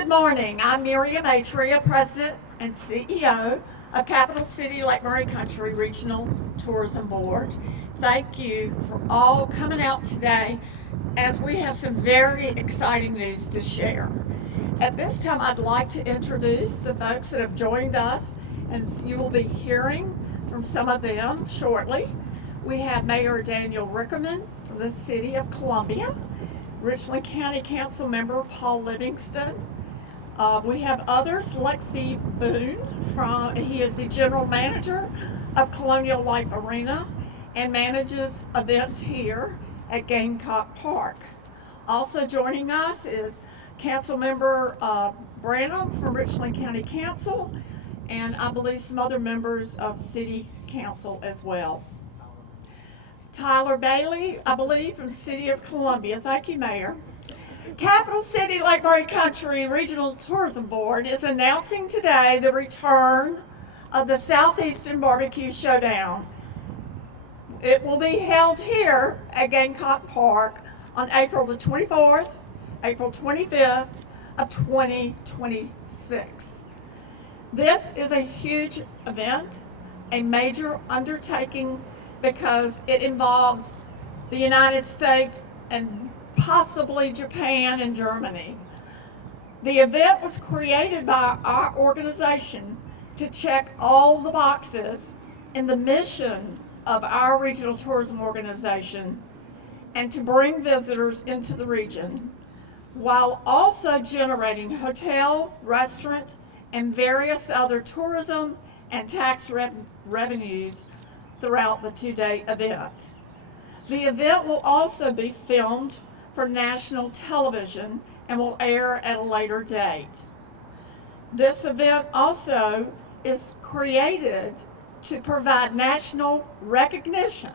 Good morning. I'm Miriam Atria, President and CEO of Capital City Lake Murray Country Regional Tourism Board. Thank you for all coming out today as we have some very exciting news to share. At this time, I'd like to introduce the folks that have joined us, and you will be hearing from some of them shortly. We have Mayor Daniel Rickenmann from the City of Columbia, Richland County Council Member Paul Livingston. We have others, Lexi Boone, he is the General Manager of Colonial Life Arena and manages events here at Gamecock Park. Also joining us is Council Member Branham from Richland County Council, and I believe some other members of City Council as well. Tyler Bailey, I believe, from the City of Columbia. Thank you, Mayor. Capital City Lake Murray Country Regional Tourism Board is announcing today the return of the Southeastern BBQ Showdown. It will be held here at Gamecock Park on April the 24th, April 25th of 2026. This is a huge event, a major undertaking, because it involves the United States and possibly Japan and Germany. The event was created by our organization to check all the boxes in the mission of our regional tourism organization and to bring visitors into the region, while also generating hotel, restaurant, and various other tourism and tax revenues throughout the two-day event. The event will also be filmed for national television and will air at a later date. This event also is created to provide national recognition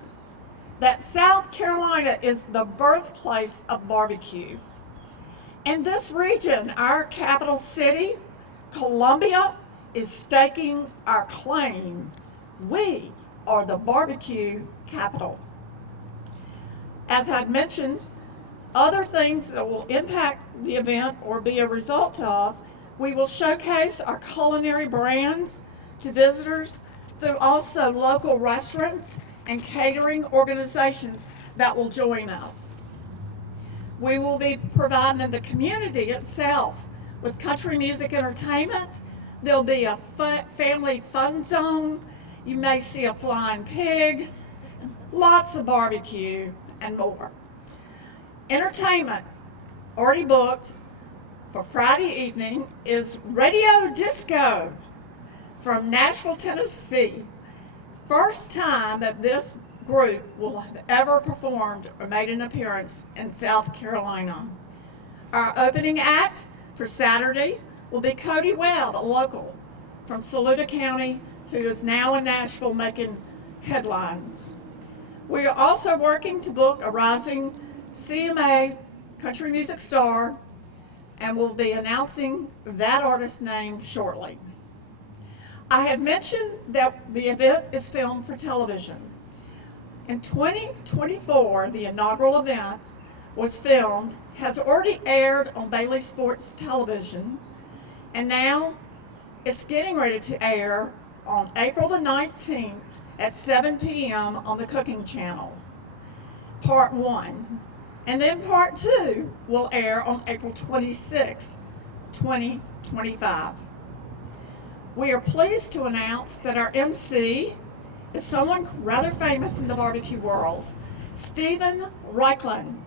that South Carolina is the birthplace of barbecue. In this region, our capital city, Columbia, is staking our claim. We are the barbecue capital. As I'd mentioned, other things that will impact the event or be a result of, we will showcase our culinary brands to visitors through also local restaurants and catering organizations that will join us. We will be providing the community itself with country music entertainment. There'll be a family fun zone. You may see a flying pig, lots of barbecue, and more. Entertainment, already booked for Friday evening, is Radio Disco from Nashville, Tennessee. First time that this group will have ever performed or made an appearance in South Carolina. Our opening act for Saturday will be Cody Webb, a local from Saluda County, who is now in Nashville making headlines. We are also working to book a rising CMA country music star, and we'll be announcing that artist's name shortly. I had mentioned that the event is filmed for television. In 2024, the inaugural event was filmed, has already aired on Bailey Sports Television, and now it's getting ready to air on April the 19th at 7 p.m. on the Cooking Channel, Part 1. And then Part 2 will air on April 26, 2025. We are pleased to announce that our MC is someone rather famous in the barbecue world, Stephen Richland.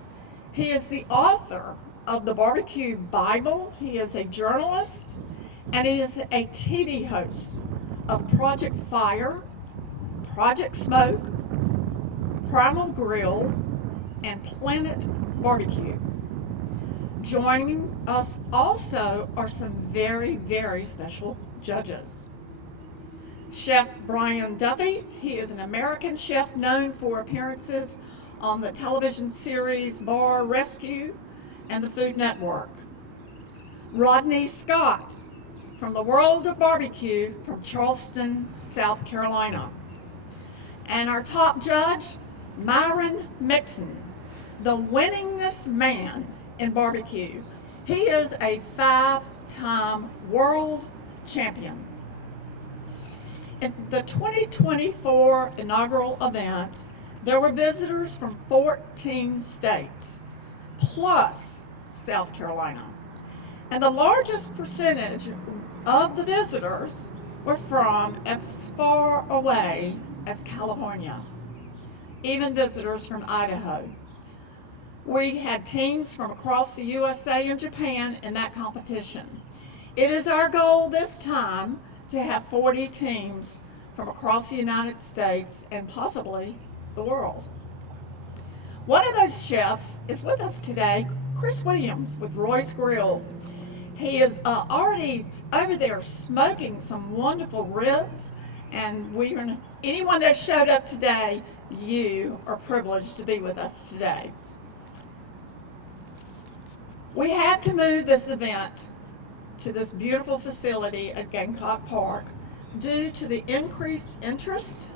He is the author of the Barbecue Bible. He is a journalist, and he is a TV host of Project Fire, Project Smoke, Primal Grill, and Planet Barbecue. Joining us also are some very, very special judges. Chef Brian Duffy, he is an American chef known for appearances on the television series Bar Rescue and the Food Network. Rodney Scott, from the world of barbecue from Charleston, South Carolina. And our top judge, Myron Mixon, the winningest man in barbecue. He is a 5 8-time world champion. In the 2024 inaugural event, there were visitors from 14 states, plus South Carolina. And the largest percentage of the visitors were from as far away as California, even visitors from Idaho. We had teams from across the USA and Japan in that competition. It is our goal this time to have 40 teams from across the United States and possibly the world. One of those chefs is with us today, Chris Williams with Roy's Grill. He is already over there smoking some wonderful ribs, and anyone that showed up today, you are privileged to be with us today. We had to move this event to this beautiful facility at Gamecock Park due to the increased interest,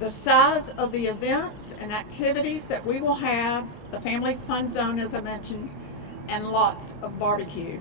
the size of the events and activities that we will have, the family fun zone as I mentioned, and lots of barbecue.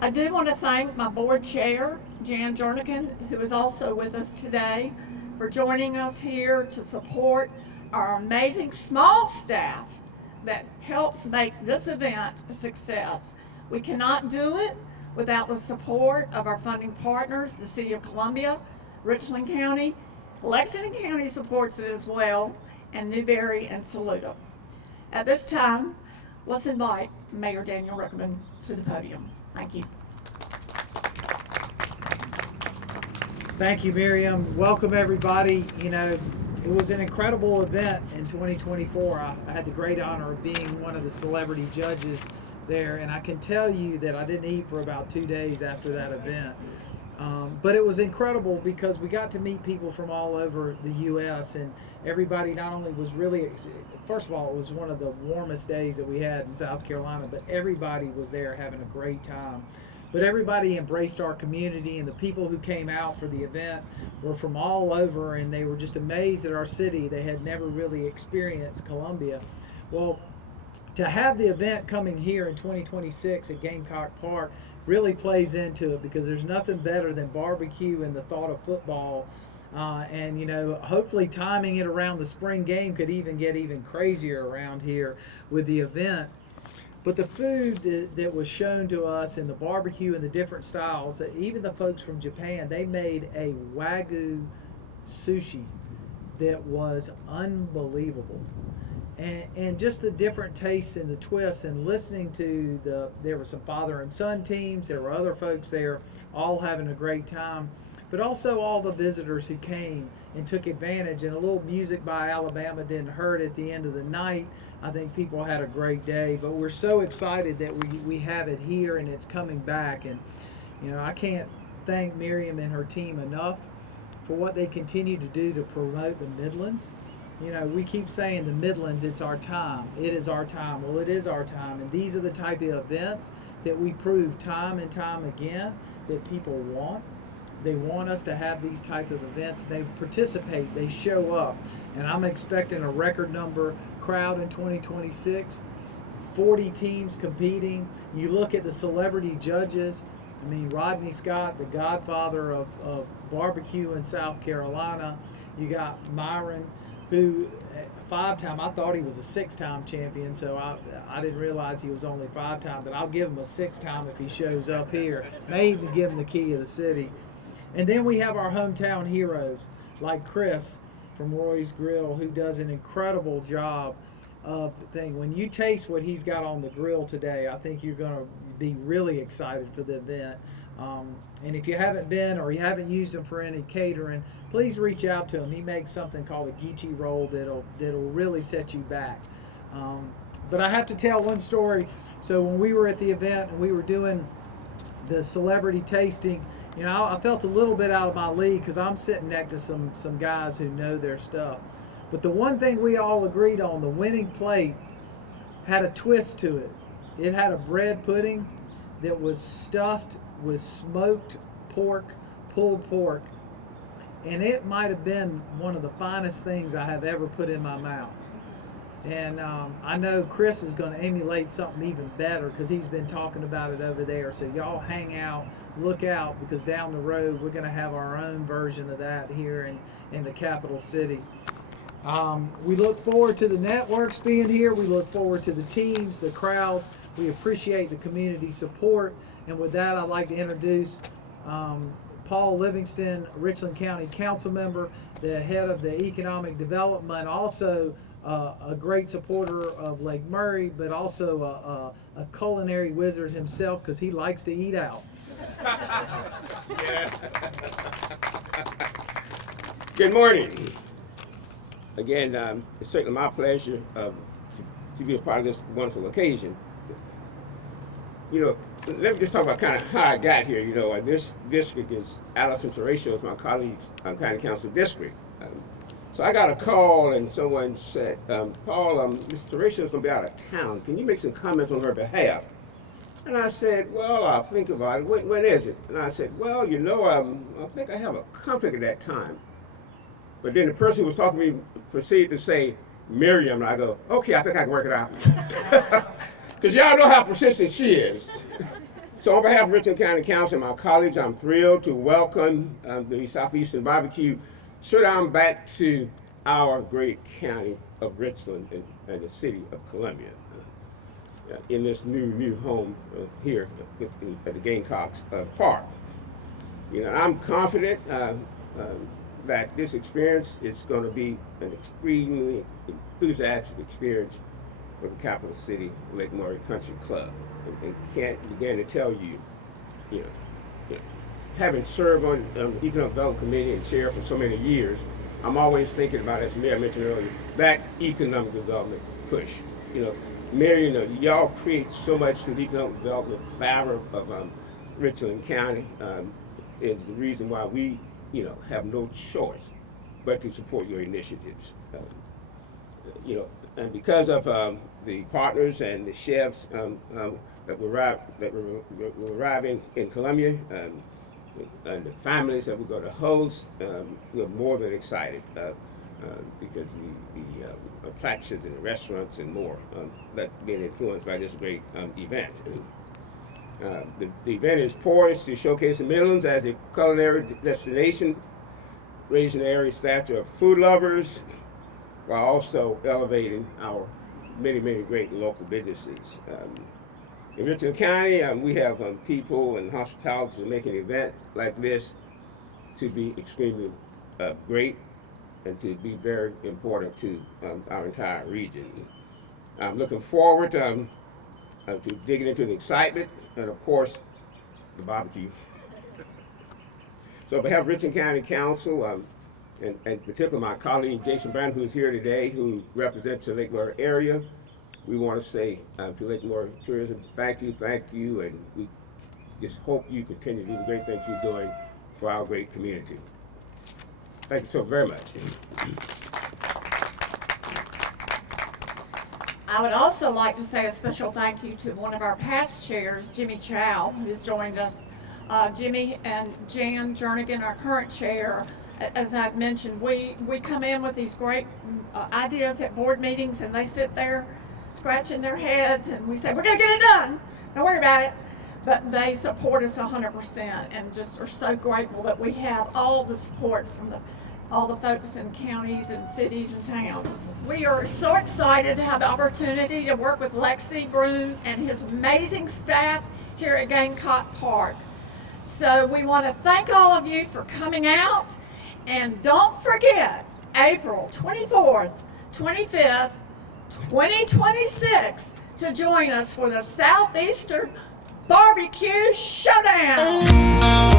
I do want to thank my board chair, Jan Jernigan, who is also with us today, for joining us here to support our amazing small staff that helps make this event a success. We cannot do it without the support of our funding partners, the City of Columbia, Richland County, Lexington County supports it as well, and Newberry and Saluda. At this time, let's invite Mayor Daniel Rickenmann to the podium. Thank you. Thank you, Miriam. Welcome, everybody. You know, it was an incredible event in 2024. I had the great honor of being one of the celebrity judges there, and I can tell you that I didn't eat for about 2 days after that event. But it was incredible because we got to meet people from all over the U.S. and everybody not only was really, first of all, it was one of the warmest days that we had in South Carolina, but everybody was there having a great time. But everybody embraced our community, and the people who came out for the event were from all over, and they were just amazed at our city. They had never really experienced Columbia. Well, to have the event coming here in 2026 at Gamecock Park really plays into it because there's nothing better than barbecue and the thought of football. And, you know, hopefully timing it around the spring game could even get even crazier around here with the event. But the food that was shown to us and the barbecue and the different styles, even the folks from Japan, they made a Wagyu sushi that was unbelievable. And just the different tastes and the twists, and listening to there were some father and son teams, there were other folks there all having a great time, but also all the visitors who came and took advantage, and a little music by Alabama didn't hurt at the end of the night. I think people had a great day, but we're so excited that we have it here and it's coming back. And you know, I can't thank Miriam and her team enough for what they continue to do to promote the Midlands. You know, we keep saying the Midlands, it's our time. It is our time. Well, it is our time. And these are the type of events that we prove time and time again that people want. They want us to have these type of events. They participate. They show up. And I'm expecting a record number crowd in 2026. 40 teams competing. You look at the celebrity judges. I mean, Rodney Scott, the godfather of barbecue in South Carolina. You got Myron, who 5-time, I thought he was a 6-time champion, so I didn't realize he was only 5-time, but I'll give him a 6-time if he shows up here. May even give him the key of the city. And then we have our hometown heroes like Chris from Roy's Grill, who does an incredible job of the thing. When you taste what he's got on the grill today, I think you're going to be really excited for the event. And if you haven't been or you haven't used him for any catering, please reach out to him. He makes something called a geechee roll that'll really set you back. But I have to tell one story. So when we were at the event and we were doing the celebrity tasting, you know, I felt a little bit out of my league because I'm sitting next to some guys who know their stuff. But the one thing we all agreed on, the winning plate had a twist to it. It had a bread pudding that was stuffed with smoked pork, pulled pork, and it might have been one of the finest things I have ever put in my mouth. And I know Chris is going to emulate something even better because he's been talking about it over there. So y'all hang out, look out, because down the road we're going to have our own version of that here in the capital city. We look forward to the networks being here. We look forward to the teams, the crowds. We appreciate the community support. And with that, I'd like to introduce Paul Livingston, Richland County Council member, the head of the economic development, also a great supporter of Lake Murray, but also a culinary wizard himself because he likes to eat out. Yeah. Good morning. Again, it's certainly my pleasure to be a part of this wonderful occasion. You know, let me just talk about kind of how I got here. You know, this district is Allison Teratio is my colleague's county council district. So I got a call and someone said, Paul, Ms. Teratio is going to be out of town. Can you make some comments on her behalf? And I said, well, I'll think about it. When is it? And I said, well, you know, I think I have a conflict at that time. But then the person who was talking to me proceeded to say, Miriam, and I go, okay, I think I can work it out. Because y'all know how persistent she is. So on behalf of Richland County Council and my colleagues, I'm thrilled to welcome the Southeastern BBQ Showdown back to our great county of Richland and the city of Columbia in this new home here at the Gamecocks Park. You know, I'm confident that this experience is going to be an extremely enthusiastic experience for the capital city, Lake Murray Country Club. And can't begin to tell you, you know, having served on the Economic Development Committee and chair for so many years, I'm always thinking about, as Mayor mentioned earlier, that economic development push. You know, Mayor, you know, y'all create so much to the economic development fabric of Richland County is the reason why we, you know, have no choice but to support your initiatives. You know, and because of the partners and the chefs that will arrive in Columbia, and the families that we're going to host, we're more than excited because the attractions and the restaurants and more that being influenced by this great event. The event is poised to showcase the Midlands as a culinary destination, raising the area stature of food lovers, while also elevating our many great local businesses. In Richland County, we have people and hospitality to make an event like this to be extremely great and to be very important to our entire region. I'm looking forward to digging into the excitement and, of course, the barbecue. So on behalf of Richland County Council, and particularly my colleague Jason Brown, who is here today, who represents the Lake Murray area, we want to say to Lake Murray Tourism, thank you, and we just hope you continue to do the great things you're doing for our great community. Thank you so very much. I would also like to say a special thank you to one of our past chairs, Jimmy Chow, who has joined us. Jimmy and Jan Jernigan, our current chair. As I'd mentioned, we come in with these great ideas at board meetings, and they sit there scratching their heads, and we say, we're going to get it done. Don't worry about it. But they support us 100% and just are so grateful that we have all the support from all the folks in counties and cities and towns. We are so excited to have the opportunity to work with Lexi Broom and his amazing staff here at Gamecock Park. So we want to thank all of you for coming out. And don't forget, April 24th, 25th, 2026 to join us for the Southeastern BBQ Showdown.